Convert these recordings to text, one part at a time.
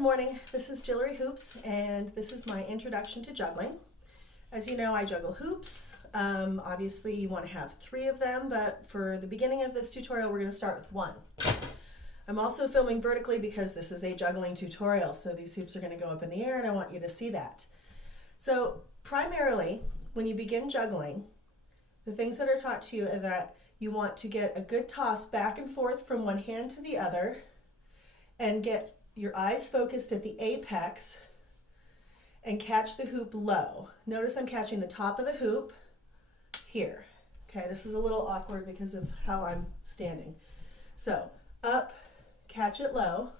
Good morning, this is Jillery Hoops, and this is my introduction to juggling. As you know, I juggle hoops. Obviously you want to have 3 of them, but for the beginning of this tutorial, we're going to start with 1. I'm also filming vertically because this is a juggling tutorial, so these hoops are going to go up in the air and I want you to see that. So primarily, when you begin juggling, the things that are taught to you are that you want to get a good toss back and forth from one hand to the other and get your eyes focused at the apex and catch the hoop low. Notice I'm catching the top of the hoop here. Okay, this is a little awkward because of how I'm standing. So up, catch it low.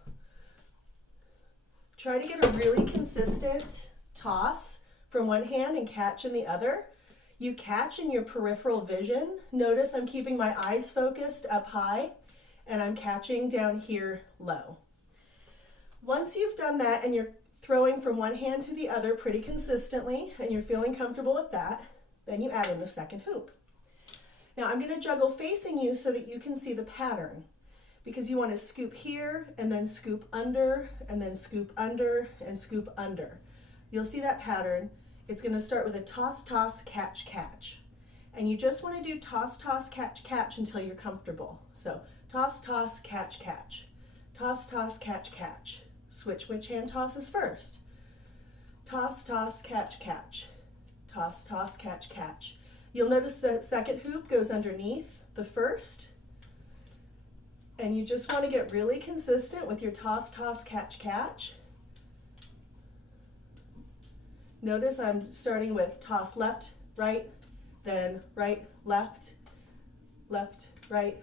Try to get a really consistent toss from one hand and catch in the other. You catch in your peripheral vision. Notice I'm keeping my eyes focused up high and I'm catching down here low. Once you've done that and you're throwing from one hand to the other pretty consistently and you're feeling comfortable with that, then you add in the second hoop. Now I'm going to juggle facing you so that you can see the pattern, because you want to scoop here and then scoop under and then scoop under and scoop under. You'll see that pattern. It's going to start with a toss, toss, catch, catch. And you just want to do toss, toss, catch, catch until you're comfortable. So toss, toss, catch, catch. Toss, toss, catch, catch. Switch which hand tosses first. Toss, toss, catch, catch. Toss, toss, catch, catch. You'll notice the second hoop goes underneath the first. And you just want to get really consistent with your toss, toss, catch, catch. Notice I'm starting with toss left, right, then right, left, left, right,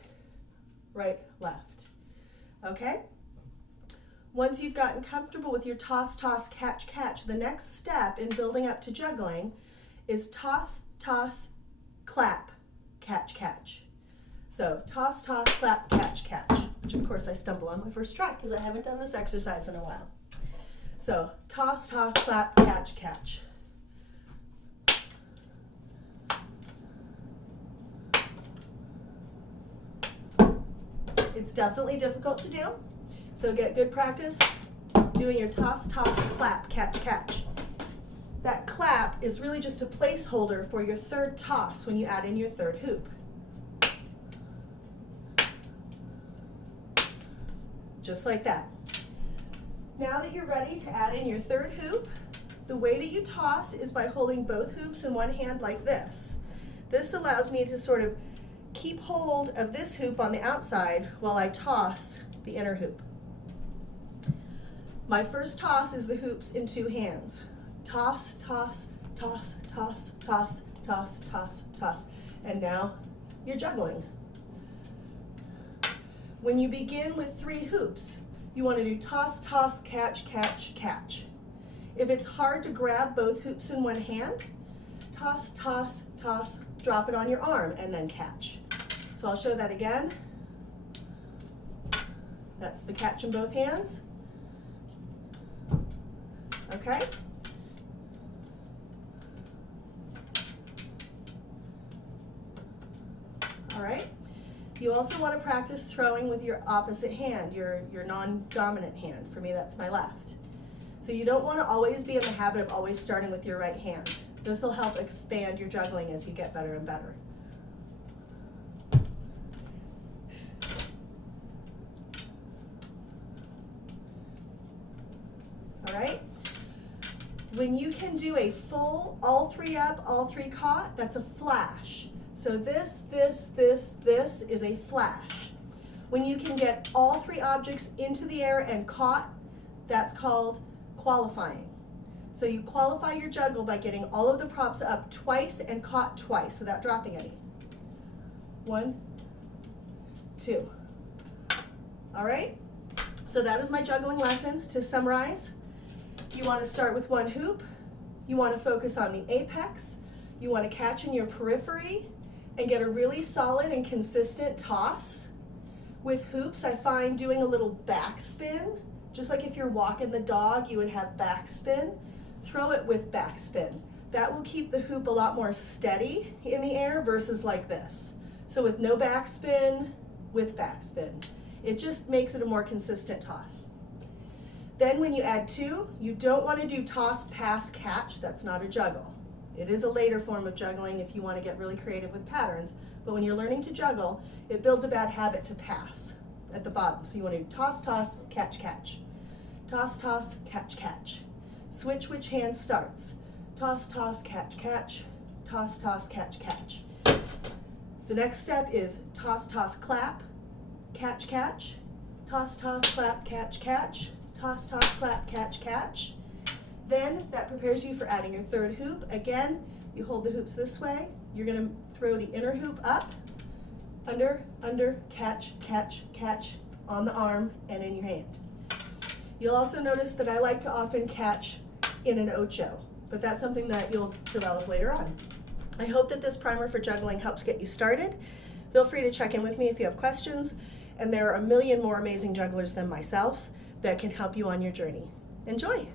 right, left. Okay? Once you've gotten comfortable with your toss, toss, catch, catch, the next step in building up to juggling is toss, toss, clap, catch, catch. So toss, toss, clap, catch, catch, which of course I stumble on my first try because I haven't done this exercise in a while. So toss, toss, clap, catch, catch. It's definitely difficult to do. So get good practice doing your toss, toss, clap, catch, catch. That clap is really just a placeholder for your third toss when you add in your third hoop. Just like that. Now that you're ready to add in your third hoop, the way that you toss is by holding both hoops in one hand like this. This allows me to sort of keep hold of this hoop on the outside while I toss the inner hoop. My first toss is the hoops in 2 hands. Toss, toss, toss, toss, toss, toss, toss, toss. And now you're juggling. When you begin with 3 hoops, you want to do toss, toss, catch, catch, catch. If it's hard to grab both hoops in one hand, toss, toss, toss, drop it on your arm and then catch. So I'll show that again. That's the catch in both hands. Okay? All right. You also want to practice throwing with your opposite hand, your non-dominant hand. For me, that's my left. So you don't want to always be in the habit of always starting with your right hand. This will help expand your juggling as you get better and better. All right? When you can do a full, all 3 up, all 3 caught, that's a flash. So this is a flash. When you can get all 3 objects into the air and caught, that's called qualifying. So you qualify your juggle by getting all of the props up twice and caught twice without dropping any. 1, 2. All right? So that is my juggling lesson. To summarize, you want to start with 1 hoop. You want to focus on the apex. You want to catch in your periphery and get a really solid and consistent toss. With hoops, I find doing a little backspin, just like if you're walking the dog, you would have backspin. Throw it with backspin. That will keep the hoop a lot more steady in the air versus like this. So with no backspin, with backspin. It just makes it a more consistent toss. Then when you add 2, you don't want to do toss, pass, catch. That's not a juggle. It is a later form of juggling if you want to get really creative with patterns, but when you're learning to juggle, it builds a bad habit to pass at the bottom. So you want to do toss, toss, catch, catch. Toss, toss, catch, catch. Switch which hand starts. Toss, toss, catch, catch. Toss, toss, catch, catch. The next step is toss, toss, clap, catch, catch. Toss, toss, clap, catch, catch. Toss, toss, clap, catch, catch. Then that prepares you for adding your third hoop. Again, you hold the hoops this way. You're going to throw the inner hoop up, under, catch, catch, catch on the arm and in your hand. You'll also notice that I like to often catch in an ocho, but that's something that you'll develop later on. I hope that this primer for juggling helps get you started. Feel free to check in with me if you have questions, and there are a million more amazing jugglers than myself that can help you on your journey. Enjoy!